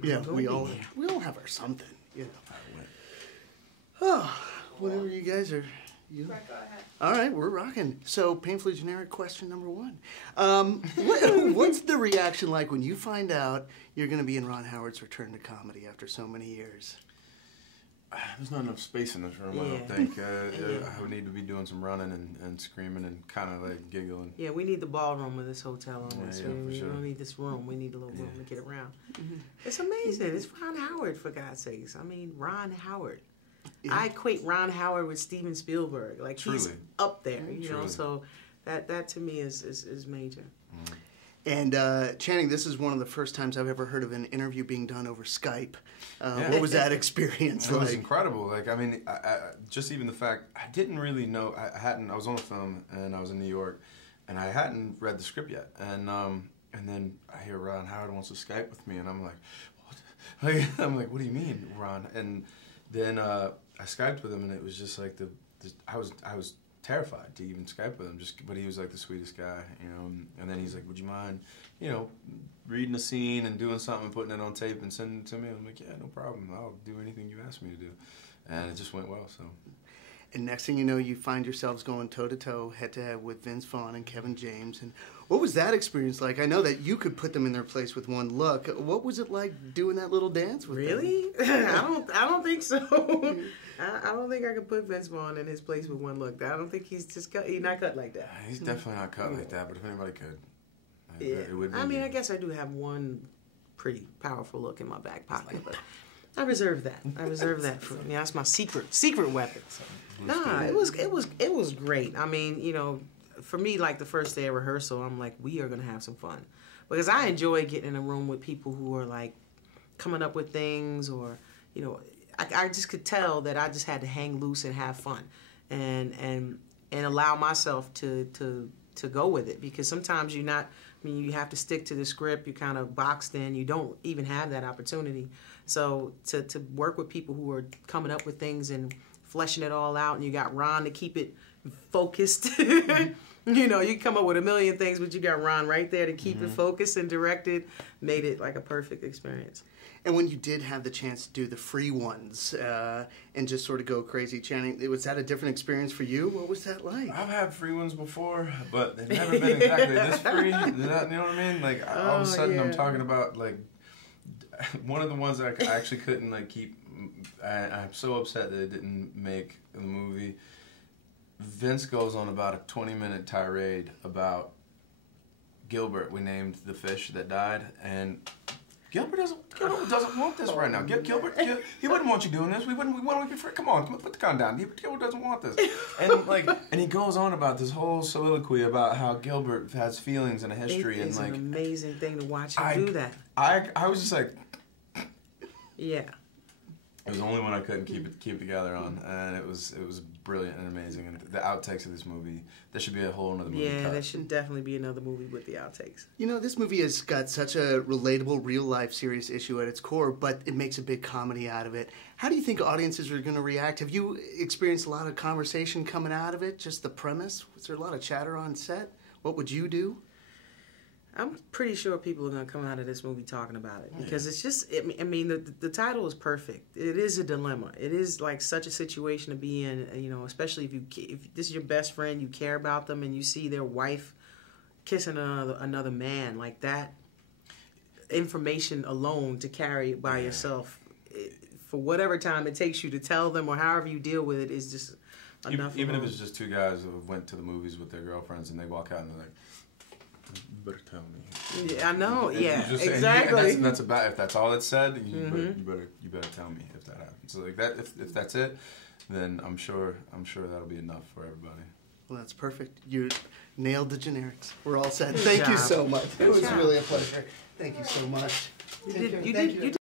Yeah, we all have our something, you know. Oh, whatever you guys are. Right, go ahead. All right, we're rocking. So, painfully generic question number one. What's the reaction like when you find out you're going to be in Ron Howard's return to comedy after so many years? There's not enough space in this room, I don't think. I would need to be doing some running and screaming and kind of like giggling. Yeah, we need the ballroom of this hotel on this. We sure. don't need this room. We need a little room to get around. It's amazing. It's Ron Howard, for God's sakes. I mean, Ron Howard. Yeah. I equate Ron Howard with Steven Spielberg. Like, he's up there, you know, so that to me is major. And Channing, this is one of the first times I've ever heard of an interview being done over Skype. What was that experience like? It was incredible. Like, I mean, I just even the fact, I didn't really know, I was on the film and I was in New York and I hadn't read the script yet. And then I hear Ron Howard wants to Skype with me and I'm like, what? I'm like, what do you mean, Ron? And then I Skyped with him and it was just like I was terrified to even Skype with him, but he was like the sweetest guy, you know. And then he's like, "Would you mind, you know, reading a scene and doing something, and putting it on tape and sending it to me?" I'm like, "Yeah, no problem. I'll do anything you ask me to do." And it just went well. So. And next thing you know, you find yourselves going toe-to-toe, head-to-head with Vince Vaughn and Kevin James. And what was that experience like? I know that you could put them in their place with one look. What was it like doing that little dance with them? Really? I don't think so. I don't think I could put Vince Vaughn in his place with one look. I don't think he's not cut like that. He's definitely not cut like that, but if anybody could, it would be. I mean, I guess I do have one pretty powerful look in my back pocket, but I reserve that. I reserve that for me. That's my secret weapon. Nah, it was great. I mean, you know, for me, like the first day of rehearsal, I'm like, we are gonna have some fun, because I enjoy getting in a room with people who are like coming up with things, or you know, I just could tell that I just had to hang loose and have fun, and allow myself to go with it, because sometimes you're not. I mean, you have to stick to the script. You're kind of boxed in. You don't even have that opportunity. So to work with people who are coming up with things and fleshing it all out, and you got Ron to keep it focused. You know, you come up with a million things, but you got Ron right there to keep it focused and directed. Made it like a perfect experience. And when you did have the chance to do the free ones and just sort of go crazy, Channing, was that a different experience for you? What was that like? I've had free ones before, but they've never been exactly this free. You know what I mean? Like, all of a sudden I'm talking about, like, one of the ones that I actually couldn't, like, keep. I'm so upset that it didn't make the movie. Vince goes on about a 20-minute tirade about Gilbert. We named the fish that died, and Gilbert doesn't want this right now. Gilbert, he wouldn't want you doing this. We wouldn't be free. Come on, put the gun down. Gilbert doesn't want this. And he goes on about this whole soliloquy about how Gilbert has feelings and a history. It's an amazing thing to watch him do that. I was just like, yeah. It was the only one I couldn't keep it together on, and it was brilliant and amazing. And the outtakes of this movie, there should be a whole other movie. Yeah, there should definitely be another movie with the outtakes. You know, this movie has got such a relatable, real-life, serious issue at its core, but it makes a big comedy out of it. How do you think audiences are going to react? Have you experienced a lot of conversation coming out of it? Just the premise? Was there a lot of chatter on set? What would you do? I'm pretty sure people are going to come out of this movie talking about it, because it's just, I mean, the title is perfect. It is a dilemma. It is like such a situation to be in, you know, especially if this is your best friend, you care about them, and you see their wife kissing another man. Like, that information alone to carry by yourself, for whatever time it takes you to tell them, or however you deal with it, is just enough. Even if it's just two guys who went to the movies with their girlfriends and they walk out and they're like, "You better tell me." Yeah, I know. Yeah, exactly. And that's about, if that's all it said, you better tell me if that happens. So like that, if that's it, then I'm sure that'll be enough for everybody. Well, that's perfect. You nailed the generics. We're all set. Thank you so much. It was really a pleasure. Thank you so much. You did